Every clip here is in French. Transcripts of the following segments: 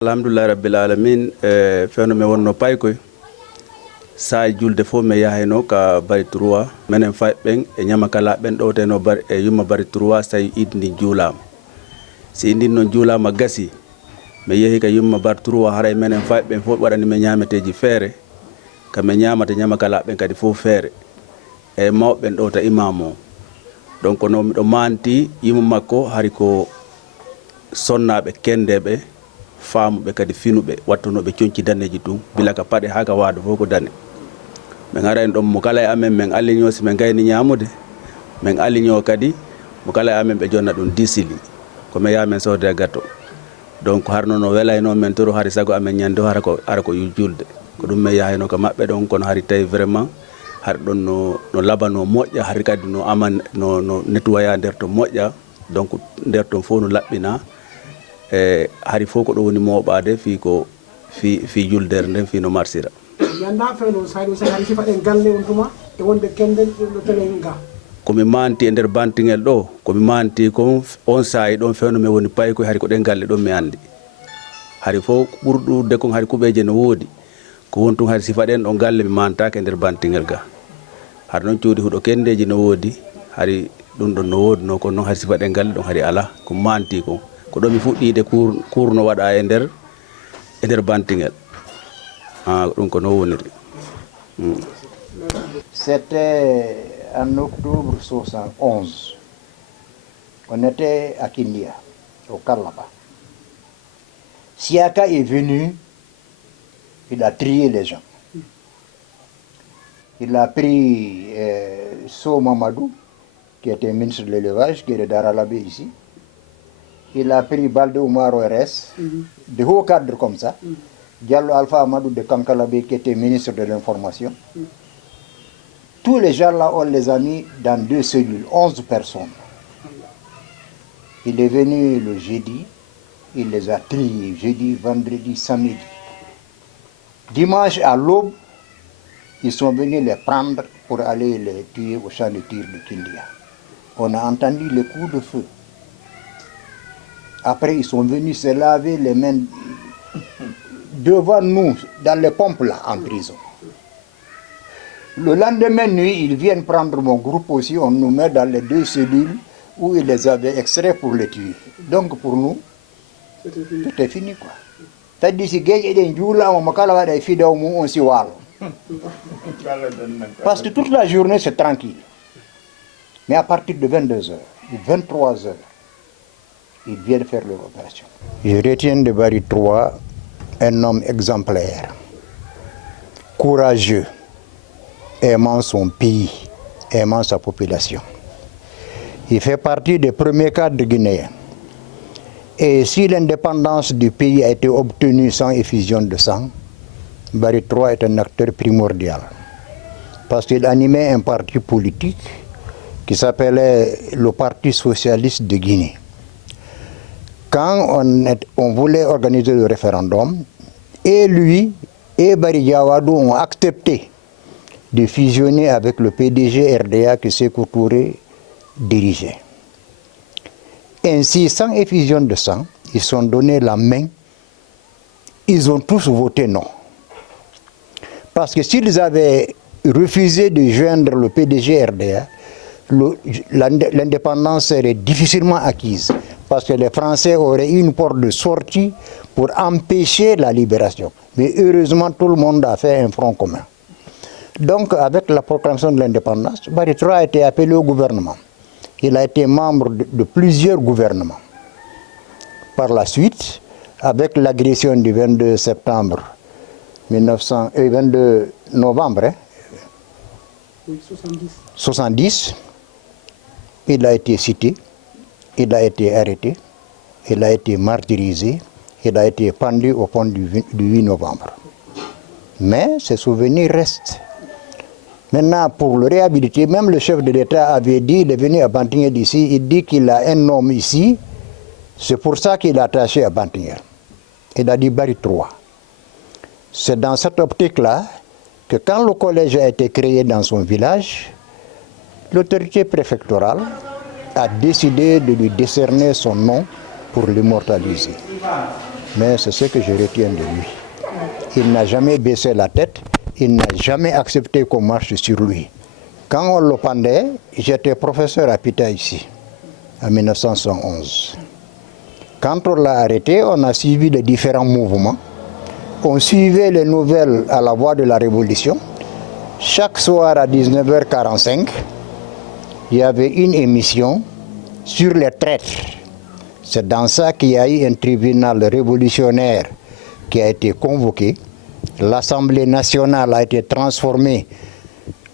Alhamdulillah rabbil alamin fewno me wonno pay koy sa julde fo me yaheno ka bari 3 menen fay ben e nyama kala ben do teno bari e yumma bari 3 say idni juulam si indi non juulama gasi me yehi ka yumma bari 3 haray menen fay ben fo wadani me nyameteji feere ka me nyamata nyama kala ben kadi fo feere e mawben do ta imamo donc no mi do manti yumma makko hari ko sonnabe kendebe faamuɓe kadi finuɓe wattonoɓe conci daneji ɗum bila ka paɗe ha ka waado fof ko dane min ara en ɗon mo kala e amen min alligno si min gayni ñamude min alligno kadi mo kala e amen ɓe jonna ɗum disili ko mi yaha min sawde gatto donc harno no welayno men toro hari sago amen ñande ara ko julde ko ɗum min yahayno ko maɓɓe ɗon kono hari tawi vraiment har ɗon no labano moƴƴa hari kadi no aman no nettoya nder to moƴƴa donc nder ton fof no laɓɓina hari fo ko do woni moɓade fi ko fi juldere nden fi no marsira yanda feno saydo sa hari sifa den galle on tuma e wonde kenden do telen ga ko mi manti e nder bantingel do ko mi manti ko on sayi don feno me woni pay ko hari ko den galle don mi andi hari fo burdu de ko hari kubeje no wodi ko wontum hari sifa den don galle mi manta ke nder bantingel ga har non ciudi hudo kendeji no wodi hari dum don no wodi no ko non hari sifa den galle don hari ala ko manti ko do mi fuɗɗide kurno waɗa e nder bantingel ɗum ko no woniri. C'était en octobre 71. On était à Kindia, au Kalaba. Siaka est venu, il a trié les gens. Il a pris So Mamadou, qui était ministre de l'élevage, qui est de Daralabé ici. Il a pris Balde Oumar RS, de hauts cadres comme ça. Diallo Alpha Amadou de Kankalabé, qui était ministre de l'information. Tous les gens là, on les a mis dans 2 cellules, 11 personnes. Il est venu le jeudi, il les a triés, jeudi, vendredi, samedi. Dimanche à l'aube, ils sont venus les prendre pour aller les tuer au champ de tir de Kindia. On a entendu les coups de feu. Après, ils sont venus se laver les mains devant nous, dans les pompes là, en prison. Le lendemain nuit, ils viennent prendre mon groupe aussi, on nous met dans les 2 cellules où ils les avaient extraits pour les tuer. Donc pour nous, c'était fini quoi. C'est-à-dire si on s'y voit. Parce que toute la journée, c'est tranquille. Mais à partir de 22h, 23h, ils viennent faire leur opération. Je retiens de Bari 3 un homme exemplaire, courageux, aimant son pays, aimant sa population. Il fait partie des premiers cadres guinéens. Et si l'indépendance du pays a été obtenue sans effusion de sang, Bari 3 est un acteur primordial. Parce qu'il animait un parti politique qui s'appelait le Parti socialiste de Guinée. Quand on voulait organiser le référendum, et lui et Bari Diawadou ont accepté de fusionner avec le PDG RDA que Sékou Touré dirigeait. Ainsi, sans effusion de sang, ils se sont donné la main, ils ont tous voté non. Parce que s'ils avaient refusé de joindre le PDG RDA, l'indépendance serait difficilement acquise. Parce que les Français auraient une porte de sortie pour empêcher la libération. Mais heureusement, tout le monde a fait un front commun. Donc, avec la proclamation de l'indépendance, Bari 3 a été appelé au gouvernement. Il a été membre de plusieurs gouvernements. Par la suite, avec l'agression du 22 septembre 22 novembre 70, il a été cité, il a été arrêté, il a été martyrisé, il a été pendu au pont du 8 novembre. Mais ses souvenirs restent. Maintenant, pour le réhabiliter, même le chef de l'État avait dit, il est venu à Bantingel ici, il dit qu'il a un homme ici, c'est pour ça qu'il est attaché à Bantingel. Il a dit Bari 3. C'est dans cette optique-là que quand le collège a été créé dans son village, l'autorité préfectorale a décidé de lui décerner son nom pour l'immortaliser. Mais c'est ce que je retiens de lui. Il n'a jamais baissé la tête, il n'a jamais accepté qu'on marche sur lui. Quand on le pendait, j'étais professeur à Pita ici, en 1971. Quand on l'a arrêté, on a suivi les différents mouvements. On suivait les nouvelles à la voix de la Révolution. Chaque soir à 19h45, il y avait une émission sur les traîtres. C'est dans ça qu'il y a eu un tribunal révolutionnaire qui a été convoqué. L'Assemblée nationale a été transformée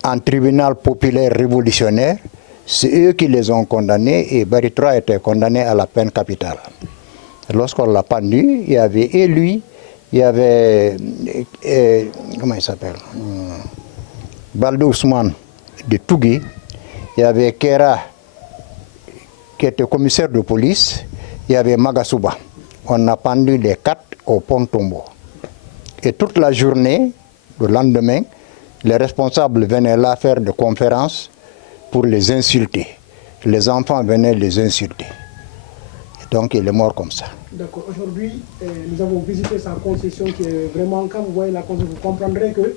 en tribunal populaire révolutionnaire. C'est eux qui les ont condamnés et Barry III a été condamné à la peine capitale. Lorsqu'on l'a pendu, il y avait et lui, il y avait, comment il s'appelle, Balde Ousmane de Tougui, il y avait Kera qui était commissaire de police, il y avait Magasuba. On a pendu les 4 au pont Tombeau. Et toute la journée, le lendemain, les responsables venaient là faire des conférences pour les insulter. Les enfants venaient les insulter. Et donc il est mort comme ça. D'accord. Aujourd'hui, nous avons visité sa concession qui est vraiment, quand vous voyez la concession, vous comprendrez que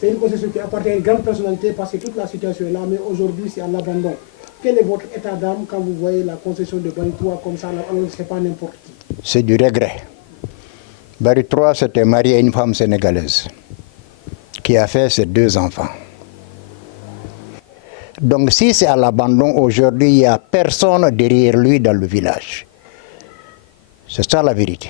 c'est une concession qui appartient à une grande personnalité parce que toute la situation est là, mais aujourd'hui c'est à l'abandon. Quel est votre état d'âme quand vous voyez la concession de Barry III comme ça, alors que ce n'est pas n'importe qui? C'est du regret. Barry III s'était marié à une femme sénégalaise qui a fait ses 2 enfants. Donc si c'est à l'abandon aujourd'hui, il n'y a personne derrière lui dans le village. C'est ça la vérité.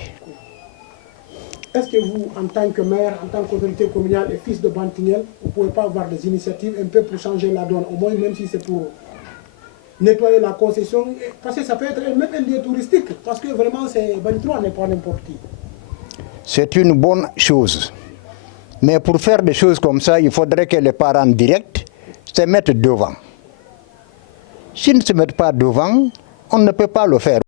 Est-ce que vous, en tant que maire, en tant qu'autorité communale et fils de Bantingel, vous ne pouvez pas avoir des initiatives un peu pour changer la donne, au moins même si c'est pour nettoyer la concession, parce que ça peut être même un lieu touristique, parce que vraiment Barry III n'est pas n'importe qui. C'est une bonne chose. Mais pour faire des choses comme ça, il faudrait que les parents directs se mettent devant. S'ils ne se mettent pas devant, on ne peut pas le faire.